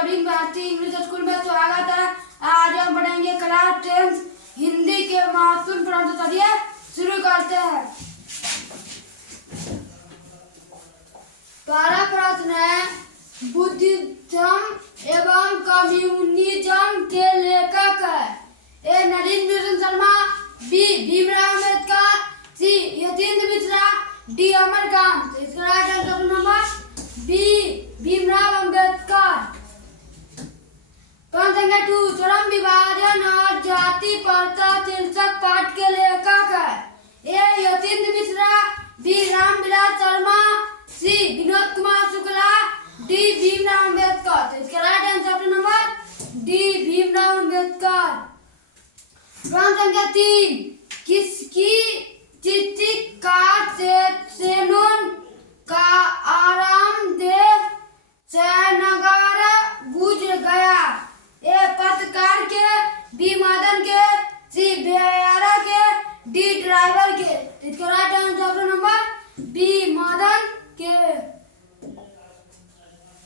Coding भारतीय English school में स्वागत है। आज हम पढ़ेंगे क्लास 10 हिंदी के महत्वपूर्ण प्रश्न। चलिए शुरू करते हैं। पहला प्रश्न है, बुद्धिज्म एवं कम्युनिज्म के लेखक है? A Narendra Bhushan Sharma, B Bhimrao Ambedkar, C Yatindra Mishra, D Amarkant. इसका right answer number B Bhimrao Ambedkar. प्रश्न संख्या 2, श्रम विभाजन और जाति प्रथा शीर्षक पाठ के लेखक है? ए यतीन्द्र मिश्रा, बी रामविलास शर्मा, सी विनोद कुमार शुक्ला, डी भीमराव अम्बेडकर। इसका right answer number D Bhimrao Ambedkar. प्रश्न संख्या 3, किसकी चिट्ठी का सेनून का आरामदेह जयनगर बुझ गया? ए पत्रकार के, बी मदन के, सी बेयारा के, डी ड्राइवर के। इसका right answer number B Madan के।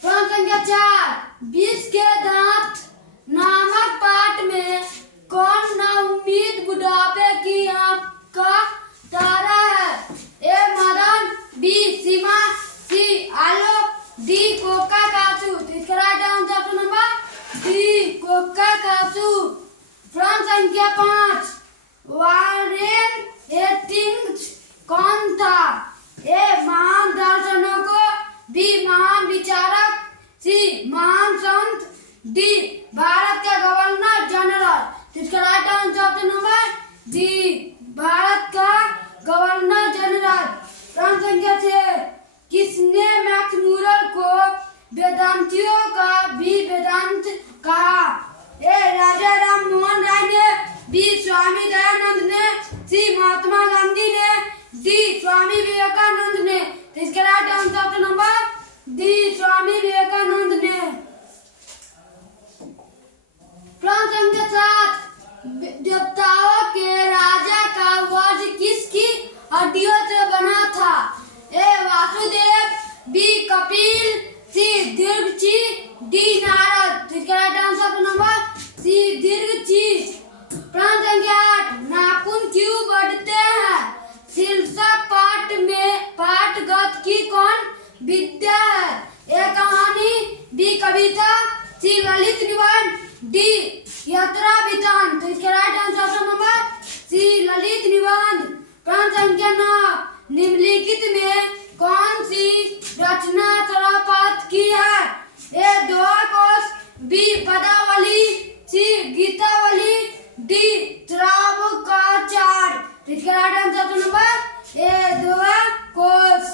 प्रश्न संख्या 4, विष के दांत नामक पाठ में कौन नाउम्मीद बुढ़ापे की आंख का तारा है? A Madan, B Seema, C आलो, डी कोका काचू। इसका राइट आंसर नंबर डी कोका काचू। प्रश्न संख्या 5, वारेन हेस्टिंग्स कौन था? ए महान दार्शनिक, बी महान विचारक, सी महान संत, डी भारत के गवर्नर जनरल। इसका right answer number D Bharat का गवर्नर जनरल। प्रश्न संख्या 6, किसने मैक्स मूलर को वेदांतियों का भी वेदांत कहा? ए राजा राम मोहन राय ने, बी स्वामी दयानंद ने, सी महात्मा गांधी ने, डी स्वामी विवेकानंद ने। इसका right answer number D Swami Vivekananda ने। प्रश्न संख्या 7, देवताओं के राजा का वध किसकी हड्डियों से बना था? ए वासुदेव, बी कपिल, सी दीर्घची, डी नारद। इसका राइट आंसर नंबर सी दीर्घची। प्रश्न संख्या 8, नाखून क्यों बढ़ते हैं शीर्षक पाठ में पाठगत की कौन विद्या है? ए कहानी, बी कविता, सी ललित निबंध, डी यात्रा वृत्तांत। तो इसका राइट आंसर नंबर सी ललित निबंध। प्रश्न संख्या 9, निम्नलिखित में कौन सी रचना शराफत की है? ए दोहा कोश, बी पदावली, सी गीतावली, डी श्रावकाचार। इसका राइट आंसर नंबर ए दोहा कोश।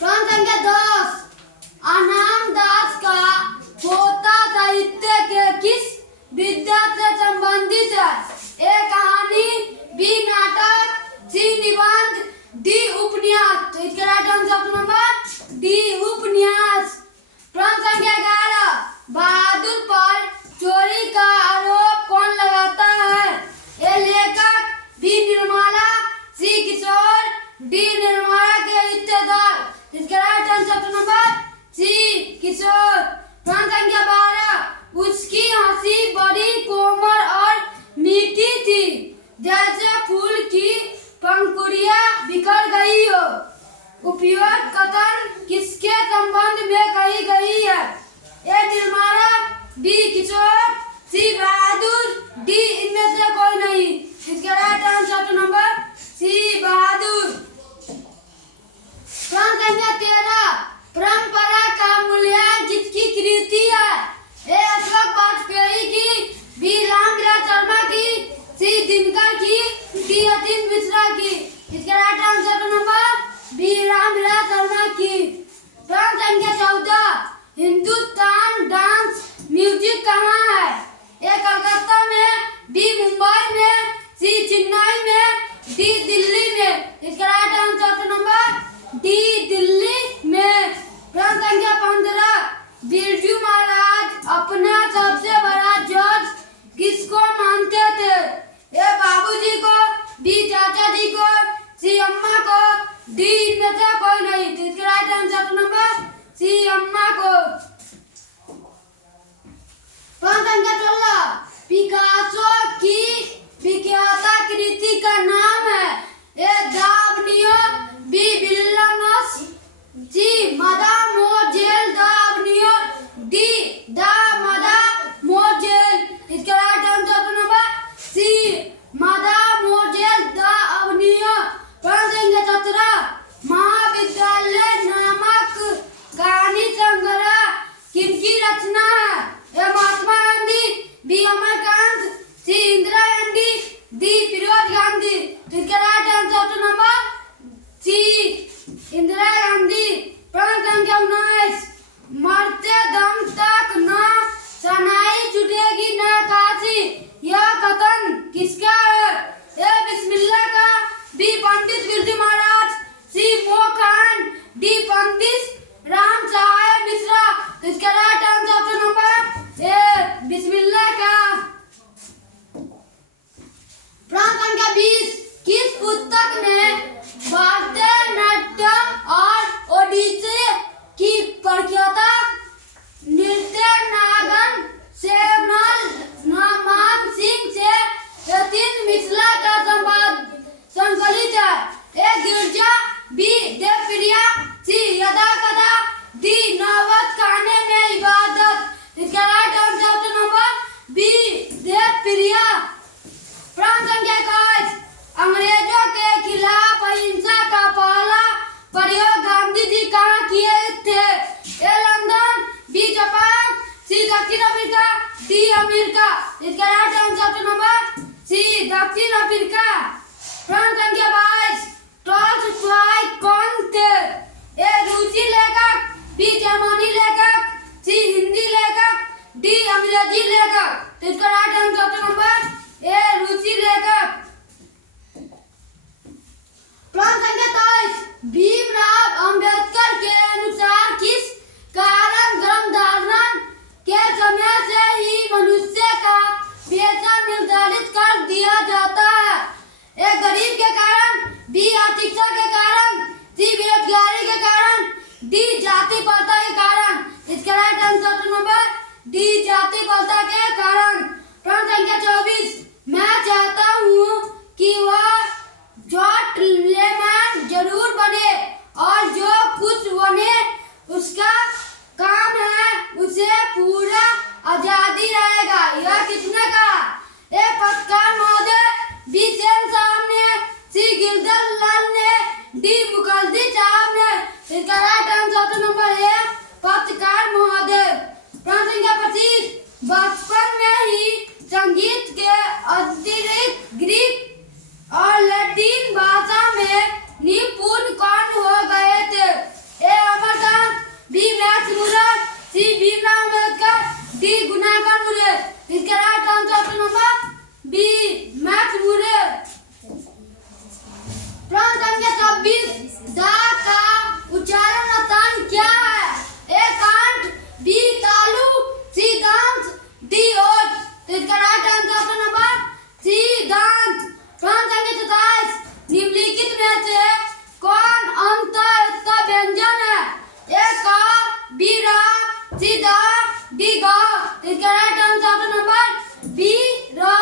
प्रश्न संख्या 10, अनाम दास का पोता साहित्य के किस विद्या से संबंधित है? ए कहानी, बी नाटक, सी निबंध, डी उपन्यास। तो इसका राइट आंसर नंबर डी उपन्यास। प्रश्न संख्या 11, बहादुर पर चोरी का आरोप कौन लगाता है? ए लेखक, बी निर्मला, सी किशोर, डी निर्मला के रिश्तेदार। इसका राइट आंसर नंबर सी किशोर। प्रश्न संख्या 12, उसकी हंसी बड़ी कोमल और मीठी थी, जैसे फूल की पंखुड़ियां बिखर गई हो। उपयोग कथन किसके संबंध में कही गई है? ए निर्मला, बी किशोर, सी बहादुर, डी इनमें से कोई नहीं। इसका राइट आंसर नंबर सी बहादुर। प्रश्न संख्या 13, परंपरा का मूल्यांकन किसकी कृति है? ए अशोक वाजपेयी की, बी रामविलास शर्मा की, सी दिनकर की, डी यतीन्द्र मिश्रा की। इसका right answer number B Ramvilas Sharma की। प्रश्न संख्या 14, हिंदुस्तान डांस म्यूजिक कहाँ है? ए कलकत्ता में, बी मुंबई में, सी चेन्नई में, डी दिल्ली में। इसका right answer number D Delhi में। प्रश्न संख्या 15, बिरजू महाराज अपना सबसे बड़ा जज किसको मानते थे? ए बाबूजी को, बी चाचा जी को, सी अम्मा को, डी इनमें से कोई नहीं। इसका राइट आंसर नंबर सी अम्मा को। पिकासो की विख्यात कृति का नाम है ए दावनियो बी विलियम्स, सी मदामोजेल दावनियो, डी दा मदामोजेल। इसका right answer number C mademoiselle दावनियो। प्रश्न 17 महाविद्यालय नामक कहानी संग्रह किनकी रचना है? A Mahatma Gandhi, B Amarkant, C Indira Gandhi, D Firoz Gandhi. इसका right answer number C Indira Gandhi. प्रश्न संख्या 19 मरते दम तक न सनाई छूटेगी न काशी, यह कथन किसका है? ए बिस्मिल्लाह का, बी पंडित बिरजू महाराज, सी मोखान, डी पंडित राम सहाय मिश्रा। इसका राइट आंसर नंबर ए बिस्मिल्लाह का। प्रश्न संख्या 20 किस पुस्तक में भारतीय नाट्यम और ओडिसी की प्रख्यात नृत्य नागन सेमल मान सिंह से यतीन मिथिला का संकलित है? ए गिरजा, बी देवप्रिया, सी यदा कदा, डी नवत खाने में इबादत। इसका right answer number B Devpriya. प्रश्न संख्या 21 अंग्रेजों के खिलाफ अहिंसा का पहला प्रयोग गांधी जी कहाँ किए थे? ए लंदन, बी जापान, सी दक्षिण अफ्रीका, डी अमेरिका। इसका राइट आंसर नंबर सी दक्षिण अफ्रीका। प्रश्न संख्या 22 टॉल्स्टॉय कौन थे? ए रूसी लेखक, बी जर्मनी लेखक, सी हिंदी लेखक, डी अंग्रेजी लेखक। इसका राइट आंसर नंबर ए रूसी लेखक। प्रश्न संख्या 23 भीमराव अंबेडकर के अनुसार किस कारण गर्भ धारण के समय से ही मनुष्य का पेशा निर्धारित कर दिया जाता है? ए गरीब के कारण, बी आर्थिकता के कारण, सी बेरोजगारी के कारण, डी जाति प्रथा के कारण। इसका राइट आंसर नंबर डी जाति प्रथा के कारण। प्रश्न संख्या 24 मैं चाहता हूँ कि वह जॉट लेमैन जरूर बने और जो कुछ बने उसका काम है उसे पूरा आजादी रहेगा, यह किसने कहा? ए पत्रकार महोदय, बी सेन साहब ने, सी गिरधर लाल ने, डी मुखर्जी साहब ने। इसका राइट आंसर नंबर ए पत्रकार महोदय। प्रश्न संख्या 25 बचपन में ही संगीत के अतिरिक्त ग्रीक और लैटिन भाषा में निपुण कौन हो गए थे? A Amarkant, B Max Muller, C Bhimrao Ambedkar, D Gunakar Mule. इसका right answer number B Max Muller. प्रश्न संख्या 26 दा का उच्चारण क्या है? ए कांट, बी तालु, सी दांत, डी ओट। इसका राइट आंसर नंबर सी दांत। प्रश्न संख्या 27 निम्नलिखित में से कौन अंतःस्थ व्यंजन है? ए का, बी रा, सी दा, डी गा। इसका राइट आंसर नंबर बी रा।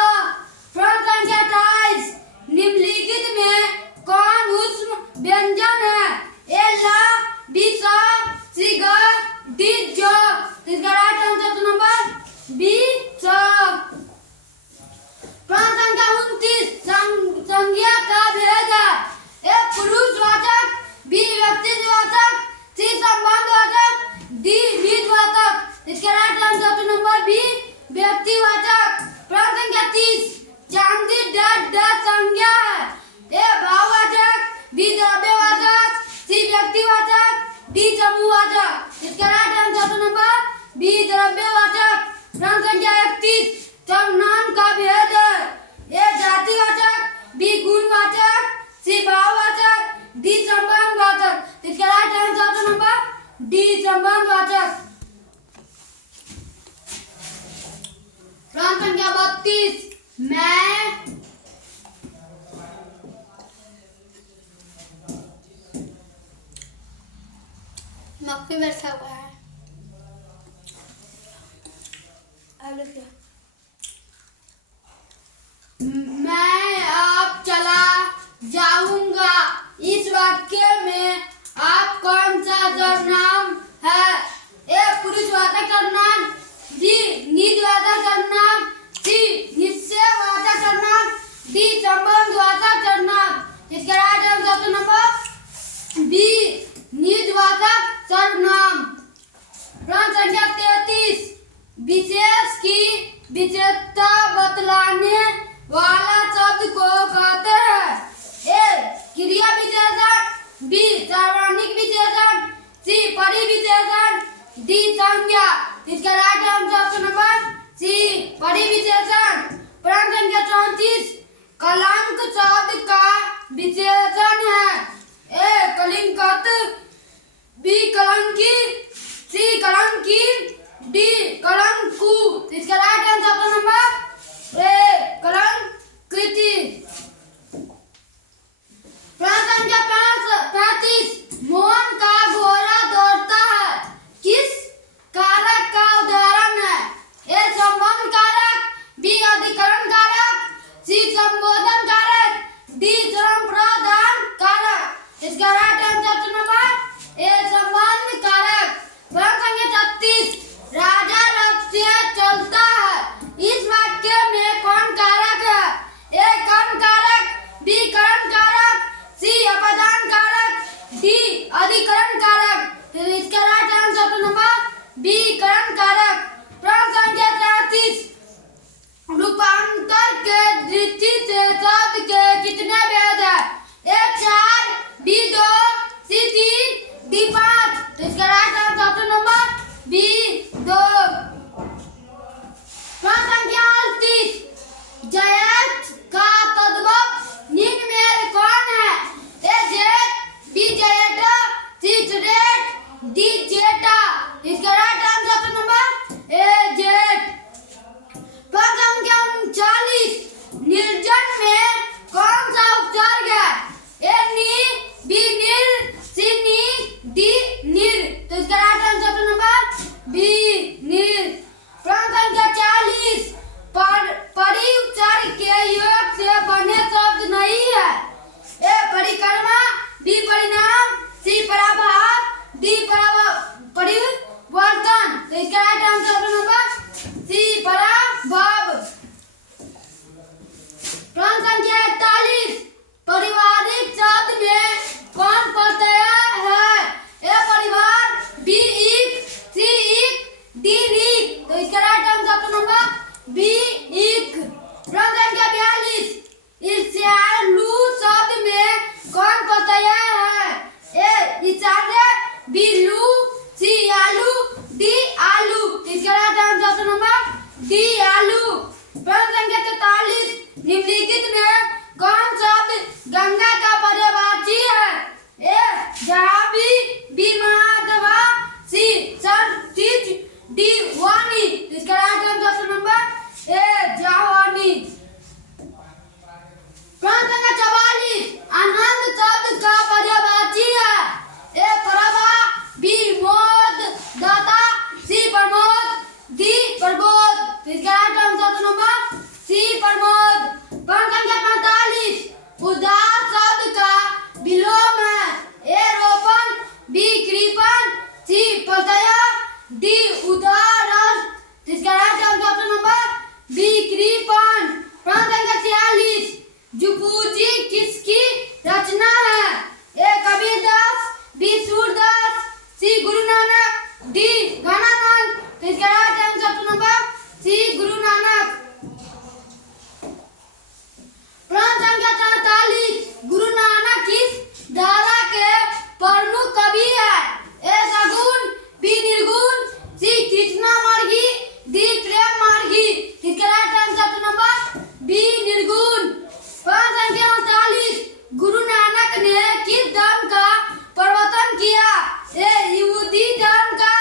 प्रश्न संख्या 28 निम्नलिखित में कौन ऊष्म व्यंजन है? ए ला, बी सा, सी गा, डी जो। इसका राइट आंसर नंबर बी सा। प्रश्न संख्या 29 संज्ञा का भेद है? ए पुरुषवाचक, बी व्यक्तिवाचक, सी संबंधवाचक, डी बीजवाचक। इसका राइट आंसर नंबर बी व्यक्तिवाचक। प्रश्न संख्या 30 चांदी डैश संज्ञा है? ए भाववाचक, बी द्रव्यवाचक, सी व्यक्तिवाचक, डी समूहवाचक। इसका राइट आंसर नंबर बी द्रव्यवाचक। प्रश्न संख्या 31 सर्वनाम का भेद है? ए जातिवाचक, बी गुणवाचक, सी भाववाचक, डी संबंधवाचक। इसका राइट आंसर नंबर डी संबंधवाचक। प्रश्न संख्या 32 मैं मक्खी बैठा हुआ है। अब लिखिए मैं अब चला जाऊंगा। इस वाक्य में आप कौन सा सर्वनाम है? ए पुरुषवाचक सर्वनाम, बी निजवाचक सर्वनाम, सी निश्चयवाचक सर्वनाम, डी संबंधवाचक सर्वनाम। इसका right answer option number B निजवाचक सर्वनाम। प्रश्न संख्या 33, विशेष की विशेषता बतलाने वाला शब्द को कहते हैं? ए क्रिया विशेषण, बी सार्वजनिक विशेषण, सी परिविशेषण, डी संज्ञा। इसका right answer option number C परिविशेषण। प्रश्न संख्या 34, कलंक शब्द का विशेषण है? ए कलिंगकत, बी कलंकी, सी कलंकी, डी कलंकु। इसका right answer option number A कलंकिती। प्रश्न संख्या 35, मोहन का घोड़ा दौड़ता है किस कारक का उदाहरण है? ए संबंध कारक, बी अधिकरण कारक, सी संबोधन कारक, डी श्रम प्रदान कारक। इसका राइट आंसर ऑप्शन नंबर ए संबंध कारक। प्रश्न संख्या 36, राजा रथ से चलता है। इस वाक्य में कौन कारक है? ए कर्म कारक, बी करण कारक, सी अपदान कारक, डी अधिकरण कारक। तो इसका right answer option number B करण कारक। प्रश्न संख्या 37, रूपांतर के दृष्टि से शब्द के कितने भेद है? A 4, B 2, C 3, D 5। तो इसका right answer option number B 2। प्रश्न संख्या 38, जयत का तद्भव निम्न में कौन है? ए जेठ, बी जेठा, सी जेठ, डी जेठा। इसका राइट आंसर ऑप्शन नंबर ए जेठ। प्रश्न संख्या 39, निर्जन में कौन सा उपसर्ग है? ए नि, बी निर, सी नि, डी निर। तो इसका right answer option number B निर। प्रश्न संख्या 40, परि उपसर्ग के योग से बने शब्द नहीं है? ए परिक्रमा, बी परिणाम, सी पराभाव, डी परिवर्तन। तो इसका right answer option number C पराभाव। प्रश्न संख्या 41, पारिवारिक शब्द में कौन प्रत्यय है? ए परिवार, बी इक, सी इक, डी रिक। तो इसका right answer option number B इक। प्रश्न संख्या 42, ईर्ष्यालु शब्द में कौन प्रत्यय है? ए ईर्ष्या, बी लू, सी आलू, डी आलू। इसका right answer option number D आलू। प्रश्न संख्या 43, निम्नलिखित में कौन शब्द गंगा का पर्यायवाची है? ए जाबी, बी महादेवा, सी सरस्वती, डी वाणी। इसका राइट आंसर ऑप्शन नंबर ए जावानी। प्रश्न संख्या 44, आनंद शब्द का पर्यायवाची है? ए प्रभा, बी मोद दाता, सी प्रमोद, डी प्रबोध। इसका right answer option number C प्रमोद। प्रश्न संख्या 45, उदास शब्द का विलोम है? ए रोपण, बी कृपण, सी प्रत्यय, डी उदार। इसका right answer option number B कृपण। प्रश्न संख्या 46, जुपूजी किसकी रचना है? A Kabirdas, B Surdas, C Guru Nanak, D Ghananand. इसका right answer option number C Guru Nanak. प्रश्न संख्या 47, गुरु नानक किस धारा के प्रमुख कवि है? ए सगुन, बी निर्गुण, सी कृष्णा मार्गी, डी प्रेम मार्गी। इसका right answer option number B निर्गुण। प्रश्न संख्या 39, गुरु नानक ने किस धर्म का प्रवर्तन किया? ए यहूदी धर्म का,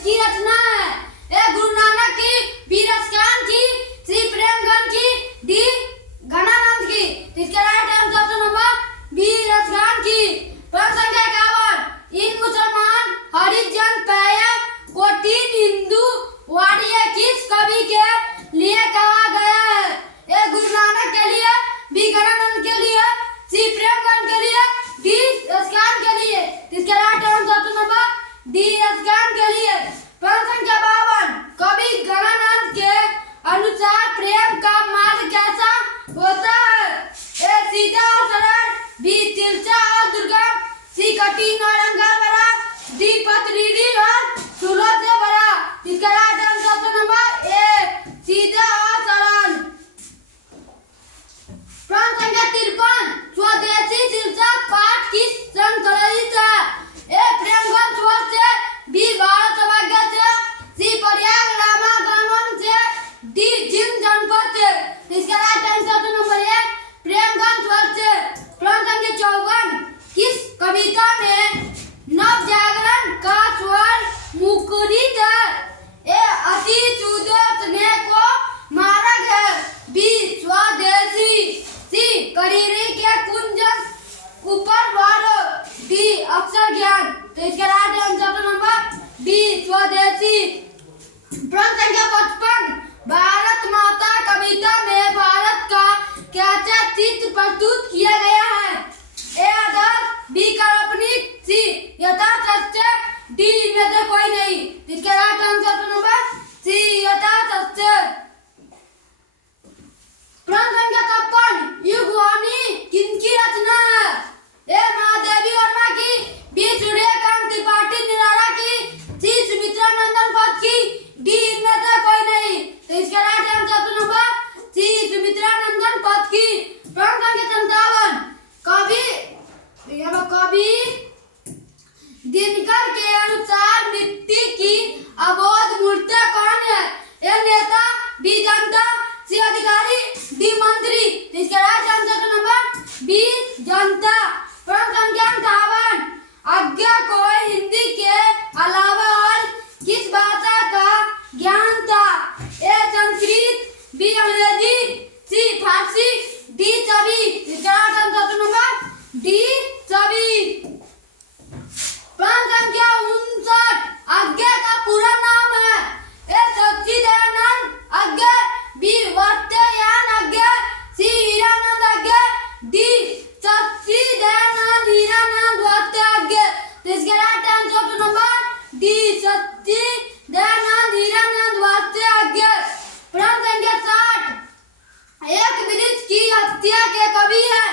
किसकी रचना है? ए गुरु नानक की, बी रसकान की, सी प्रेमगंज की, डी घनानंद की। इसका right answer option number B Raskhan की। प्रश्न संख्या 51, इन मुसलमान हरिजन पेय को तीन हिंदू वाड़िये किस कवि के लिए कहा गया है? ए गुरु नानक के लिए, बी घनानंद के लिए, सी प्रेमगंज के लिए, डी रसकान के लिए। इसका right answer option number D Raskhan के लिए। प्रश्न संख्या 52, कवि घनानंद के अनुसार प्रेम का मार्ग कैसा होता है? ए सीधा और सरल, बी तिरछा और दुर्गम, सी कठिन और अंगार भरा, डी पथरीली और फूलों से भरा। इसका राइट आंसर ऑप्शन नंबर ए सीधा और सरल। प्रश्न संख्या 53, स्वदेशी शीर्षक पाठ किस संकलित है? ए प्रेमगंज स्वर्ण से, बी भारत सौभाग्य से, सी प्रयाग रामागमन से, डी जिन जनपद से। इसका राइट आंसर ऑप्शन नंबर ए प्रेमगंज स्वर्ण से। प्रश्न संख्या 54, किस कविता में नव जागरण का स्वर मुखरित है? ए अति सुदर्शन को मार्ग है, बी स्वदेशी, सी करीरी के कुंज ऊपर वारो, डी अक्षर ज्ञान। तो इसका राइट आंसर नंबर बी स्वदेशी। प्रश्न संख्या 55, भारत माता कविता में भारत का कैसा चित्र प्रस्तुत किया गया है? ए आदर्श, बी काल्पनिक, सी यथासत्य, डी इनमें से कोई नहीं। इसका राइट आंसर नंबर सी यथासत्य। प्रश्न संख्या 53, युगवाणी किनकी रचना है? ए महादेवी वर्मा की, बी सूर्यकांत त्रिपाठी निराला की, सी सुमित्रा नंदन पथ की, डी इनमें से कोई नहीं। तो इसका right answer number C Sumitranandan पथ की। प्रश्न संख्या 57, कवि दिनकर के अनुसार मिट्टी की अबोध मूर्ति कौन है? ए नेता, बी जनता, सी अधिकारी, डी मंत्री। इसका राइट आंसर नंबर बी जनता। प्रश्न संख्या 58, आज्ञा को हिंदी के अलावा और किस भाषा का ज्ञान था? ए संस्कृत, बी अंग्रेजी, सी फारसी, डी सभी। इसका राइट आंसर नंबर डी सभी। प्रश्न संख्या 59, आज्ञा का पूरा नाम है? ए सच्चिदानंद आज्ञा, बी वात्स्यायन आज्ञा, सी हीरानंद आज्ञा, डी सच्चिदानंद हीरानंद वात्स्यायन। तो इसका राइट आंसर नंबर डी सच्चिदानंद हीरानंद वात्स्यायन। प्रश्न संख्या 60, एक वृक्ष की हत्या के कवि है?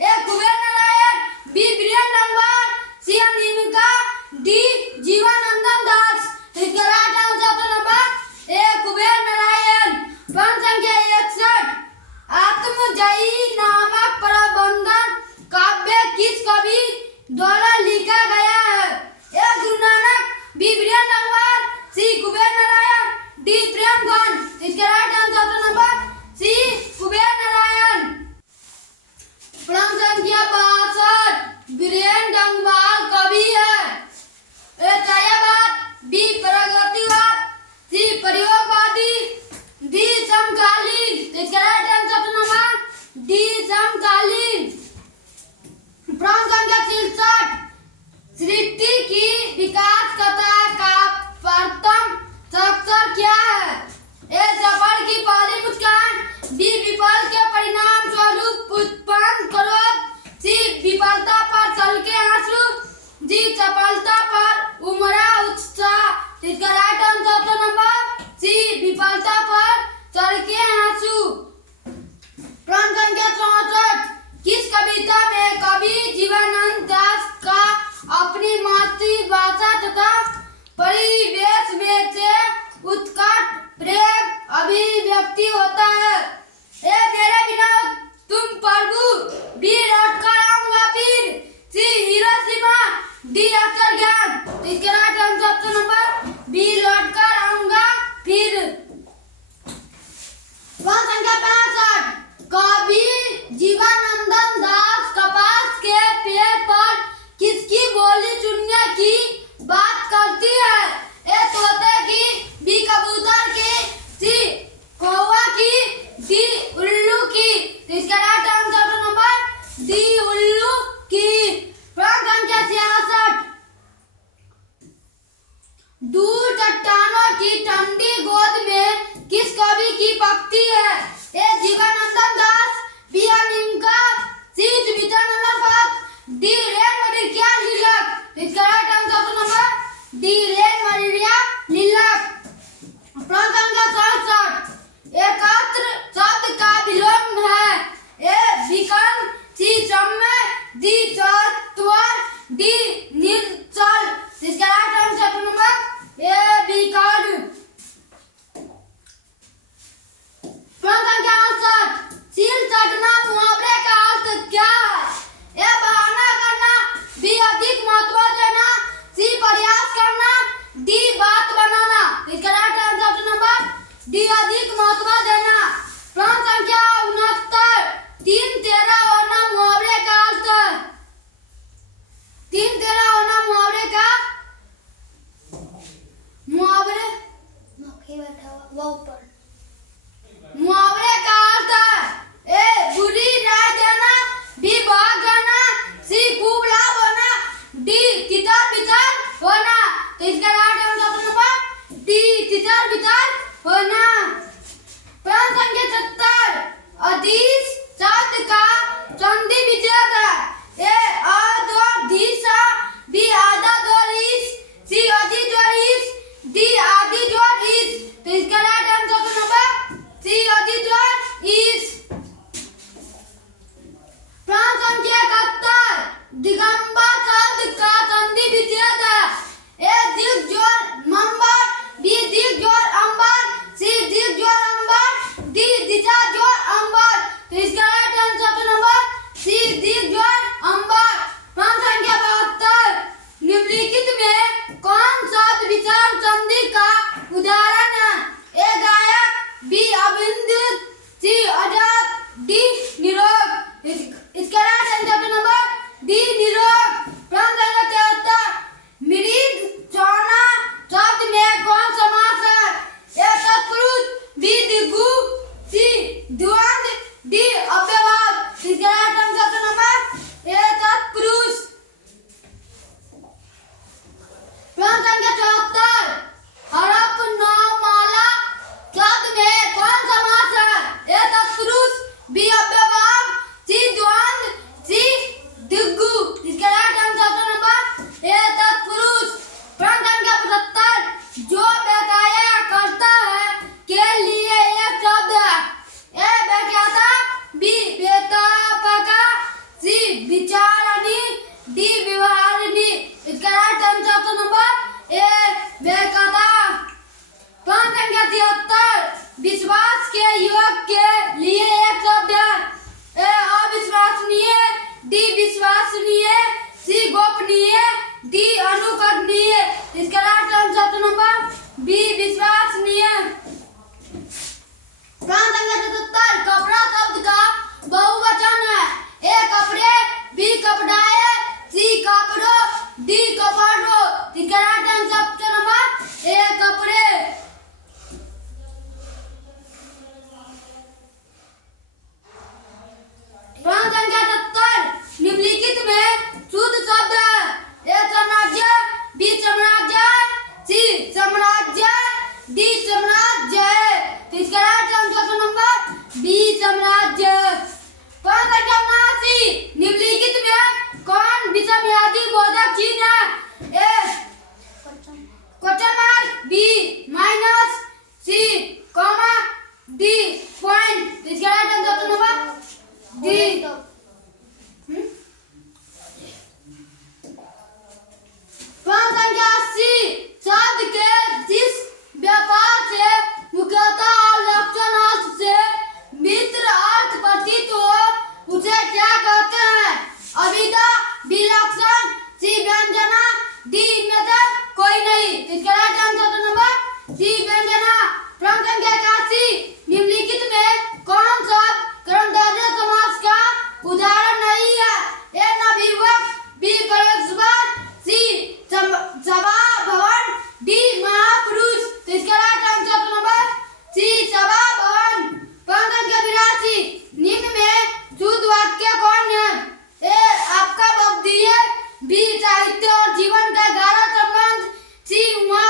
ए कुबेर नारायण, बी वीरेंद्र अंगवार, सी अनिमिका, डी जीवानंदन दास। तो इसका right answer number A Kuber Narayan. प्रश्न संख्या 61, आत्मजयी नामक प्रबंधन काव्य किस कवि द्वारा लिखा गया है? A Guru Nanak, B Virendra Angwar, C Kuber Narayan, D Premganj. इसका right answer number C Kuber Narayan. प्रश्न संख्या 62, वीरेंद्र अंगवार कवि है? ए छायावाद, बी प्रगतिवाद, सी प्रयोगवादी, डी समकालीन। इसका राइट आंसर नंबर डी समकालीन। प्रश्न संख्या 63, सृष्टि की विकास कथा का प्रथम अक्षर क्या है? ए सफल की पहली मुस्कान, बी विफल के परिणाम स्वरूप उत्पन्न क्रोध, सी विफलता पर छलके आंसू, डी सफलता पर उमड़ा उत्साह। इसका राइट आंसर नंबर सी विफलता पर छलके आंसू। प्रश्न संख्या 64, किस कविता में कवि जीवानंद दास का अपनी मातृभाषा तथा परिवेश में से उत्कट प्रेम अभिव्यक्ति होता है? ए मेरे बिना तुम प्रभु, बी लौट कर आऊंगा फिर, सी हिरोशिमा, डी अक्षर ज्ञान। इसके राइट आंसर नंबर बी लौट कर आऊंगा फिर। प्रश्न संख्या 65, कवि जीवानंदन दास कपास के पेड़ पर किसकी बोली सुनने की बात करती है? ए तो दूर चट्टानों की ठंडी गोद में किस कवि की पक्ति है? ए जीवनानंद दास, बी आर लिंका, सी विद्यानंद पाठ, डी रेन मरिया लिलक। इसका right answer option number D Rainer Maria Rilke. प्रश्न संख्या 67 एकत्र शब्द का विलोम है? ए विकर्ण, सी सम्य, डी चतुर, डी निश्चल। इसका राइट आंसर ऑप्शन नंबर ए विकर्ण। प्रश्न संख्या 68 सील चटना मुहावरे का अर्थ क्या है? ए बहाना करना, बी अधिक महत्व देना, सी प्रयास करना, डी बात बनाना। इसका right answer option number D अधिक महत्व देना। प्रश्न संख्या 69 तीन तेरा होना मुहावरे का अर्थ है? तीन तेरा होना मुहावरे का मुहावरे मुहावरे का अर्थ है? ए बुरी राय देना, बी भाग जाना, सी खूब लाभ होना, डी तितर बितर होना। तो इसका right answer option number D तितर बितर होना। प्रश्न संख्या 70 अधीश शब्द का संधि विच्छेद है? ए अध और धीसा, बी आधा जोड़ इस, सी अधि जोड़ इस, डी आदि जोड़ इस। तो इसका right answer option number C अधि जोड़ इस। प्रश्न संख्या 71 दिगंबर शब्द का संधि विच्छेद है? ए दिग जोड़ मंबर, बी दिग जोड़ अंबर, सी दिग जोड़ अंबर, डी दिशा जोड़ अंबर। तो इसका right answer option number C दिग जोड़ अंबर। प्रश्न संख्या 72 निम्नलिखित में कौन शब्द विचार संधि का उदाहरण है? ए गायक, बी अभिनंदित, सी आजाद, डी निरोग। इसका right answer option number D निरोग। प्रश्न संख्या 73 मृग चौना शब्द में कौन समास है? ए तत्पुरुष, बी दिगु, सी द्वंद्व, डी अव्ययभाव। इसका राइट आंसर ऑप्शन नंबर ए तत्पुरुष। प्रश्न संख्या 74 हड़पनामाला शब्द में कौन समास है? ए तत्पुरुष, बी अव्ययभाव, सी द्वंद्व, सी दिगु। इसका राइट आंसर ऑप्शन नंबर ए तत्पुरुष। प्रश्न संख्या 75 जो व्याख्या करता है के लिए एक शब्द है? ए व्याख्याता, बी व्याख्यापका, सी विचारणी, डी व्यवहारिणी। इसका राइट आंसर ऑप्शन नंबर ए व्याख्याता। प्रश्न संख्या 73 विश्वास के योग के लिए एक शब्द है? ए अविश्वसनीय, डी विश्वसनीय, सी गोपनीय, डी अनुकरणीय। इसका right answer option number B विश्वसनीय। प्रश्न संख्या 77 कपड़ा शब्द का बहुवचन है? ए कपड़े, बी कपड़ाए, सी कपड़ो, डी कपड़ो। इसका राइट आंसर ऑप्शन नंबर ए कपड़े। प्रश्न संख्या 70 निम्नलिखित में शुद्ध शब्द है? ए साम्राज्य, बी साम्राज्य, सी साम्राज्य, डी साम्राज्य। तो इसका right answer option number B साम्राज्य। प्रश्न संख्या 79 निम्नलिखित में कौन विषमयादी बोधक चिन्ह है? ए question mark, B minus, C comma, D point. इसका right answer option number D. प्रश्न संख्या 80 शब्द के जिस व्यापार से मुख्यतः और लक्षण अर्थ से मित्र अर्थ प्रतीत हो उसे क्या कहते हैं? अभिधा, बी लक्षण, सी व्यंजना, डी इनमें से कोई नहीं। इसका right answer option number C व्यंजना। प्रश्न संख्या 81 निम्नलिखित में कौन शब्द कर्मधारय समास का उदाहरण नहीं है? ए नवयुवक, बी परमेश्वर, सी सभा भवन, डी महापुरुष। तो इसका right answer option number C सभा भवन। प्रश्न संख्या 82 निम्न में शुद्ध वाक्य कौन है? ए आपका बहुधीय, बी साहित्य और जीवन का गहरा संबंध, सी उमा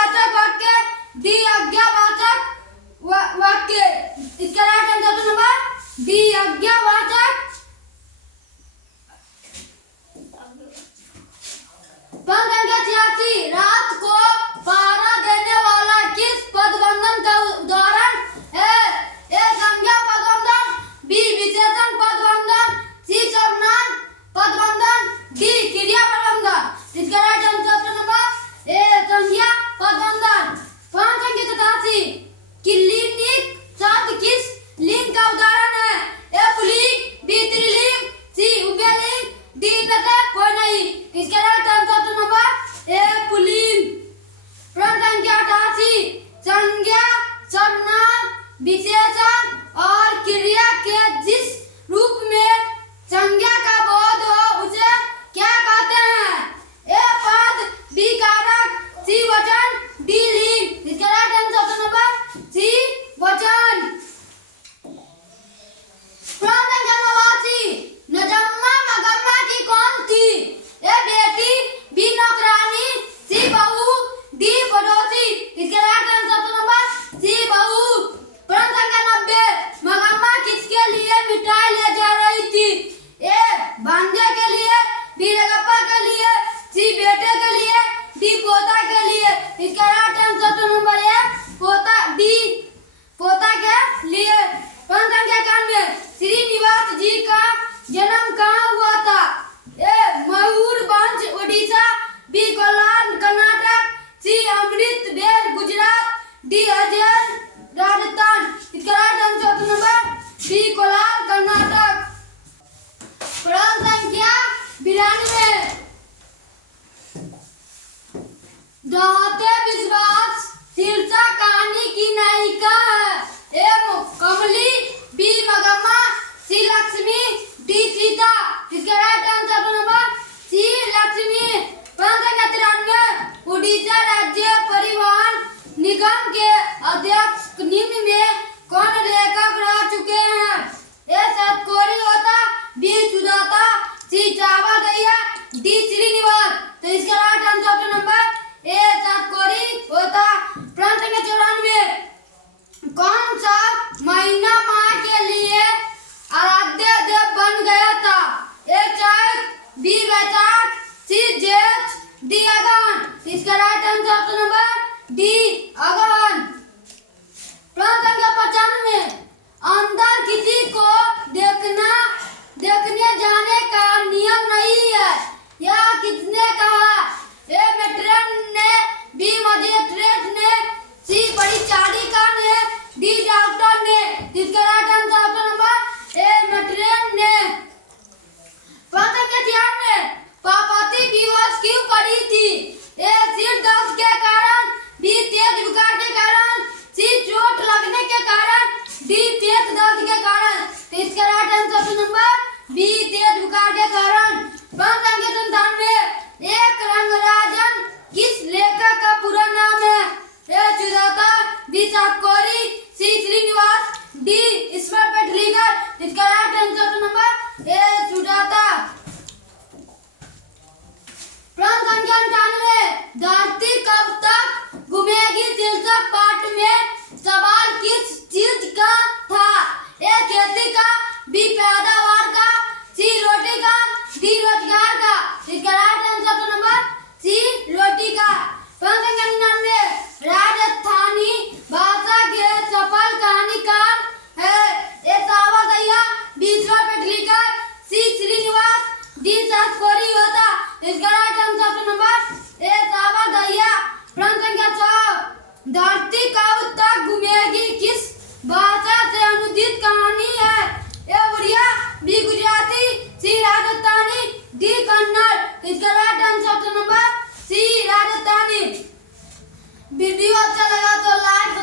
वाचक वाक्य, डी आज्ञावाचक वाक्य। इसका right answer option number D आज्ञावाचक। प्रश्न संख्या 86, रात को पहरा देने वाला किस पदबंधन का उदाहरण है? ए संज्ञा पदबंधन, बी विशेषण पदबंधन, सी सर्वनाम पदबंधन, डी क्रिया पदबंधन। इसका राइट आंसर ऑप्शन नंबर ए संज्ञा पदबंधन। प्रश्न संख्या 87, कि लिंगिक शब्द किस लिंग का उदाहरण है? ए पुल्लिंग, बी स्त्रीलिंग, सी उभयलिंग, डी इनमें से कोई नहीं। इसका राइट आंसर ऑप्शन नंबर ए पुल्लिंग। प्रश्न संख्या 88, संज्ञा, सर्वनाम, विशेषण और क्रिया के जिस रूप में संज्ञा का बोध हो उसे क्या कहते हैं? ए पद, बी कारक, सी वचन, डी लिंग। इसका right answer option number C वचन। प्रश्न संख्या 89, नजम्मा मगम्मा की कौन थी? ए बेटी, बी नौकरानी, सी बहू, डी पड़ोसी। इसका right answer option number C बहू। प्रश्न संख्या 90, मगम्मा किसके लिए मिठाई ले जा रही थी? ए भांजे के लिए, बी रगप्पा के लिए, सी बेटे के लिए, डी पोता के लिए। इसका राइट आंसर ऑप्शन नंबर ए पोता, डी पोता के लिए। प्रश्न संख्या 91, श्रीनिवास जी का जन्म कहाँ हुआ था? ए मयूरभंज ओडिशा, बी कोलार कर्नाटक, सी अमृत बेर गुजरात, डी अजय राजस्थान। इसका right answer option number D Kolar Karnataka. प्रश्न संख्या 92, दौहते विश्वास शीर्षक कहानी की नायिका है? A Kamli, B Magamma, C Lakshmi, D Sita. इसका right answer option number C Lakshmi. प्रश्न संख्या 93, उड़ीसा राज्य परिवहन निगम के अध्यक्ष निम्न में कौन लेखक रह चुके हैं? ए सतकोरी होता, बी सुजाता, सी चावल दैया, डी श्रीनिवास। तो इसका right answer option number A सतकोरी होता। प्रश्न संख्या 94, कौन सा महीना माह के लिए आराध्य देव बन गया था? ए चैत, बी वैशाख, सी जेठ, डी अगहन। इसका right answer option number D अगहन। प्रश्न संख्या 95, अंदर किसी को देखने जाने का नियम नहीं है, यह किसने कहा? ए मेट्रन ने, बी मजिस्ट्रेट ने, सी परिचारिका ने, डी डॉक्टर ने। इसका राइट आंसर ऑप्शन नंबर ए मेट्रन ने। प्रश्न संख्या 96, पार्वती दिवस क्यों पड़ी थी? ए सिर दर्द के कारण, बी तेज बुखार के कारण, सी चोट लगने के कारण, डी पेट दर्द के कारण। तो इसका right answer option number B तेज बुखार के कारण। प्रश्न संख्या 97, एक रंगराजन किस लेखक का पूरा नाम है? ए सुजाता, बी सतकोरी, सी श्रीनिवास, डी ईश्वर पेटलीकर। इसका राइट आंसर ऑप्शन नंबर ए सुजाता। प्रश्न संख्या 98, धरती कब तक घूमेगी शीर्षक पाठ में सवाल किस चीज का था? ए खेती का, बी पैदावार का, सी रोटी का, डी रोजगार का। इसका right answer option number C रोटी का। प्रश्न संख्या 99, राजस्थानी भाषा के सफल कहानीकार है? ए चावल दैया, बी ईश्वर पेटलीकर, सी श्रीनिवास, डी सतकोरी होता। इसका राइट आंसर ऑप्शन नंबर ए चावल दैया। प्रश्न संख्या 100, धरती कब तक घूमेगी किस भाषा से अनुदित कहानी है? A Odia, B Gujarati, C Rajasthani, D Kannada. इसका right answer option number C Rajasthani. Video अच्छा लगा तो लाइक